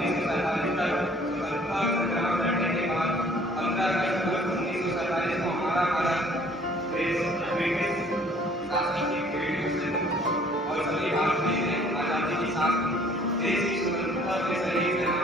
1947 तक स्वतंत्रता संग्राम लड़ने के बाद 15 अगस्त 1947 को हमारा भारत देश ब्रिटिश शासन की बेड़ियों से मुक्त हुआ और सभी भारतीय ने आजादी की सांस ली। देश की स्वतंत्रता के शहीद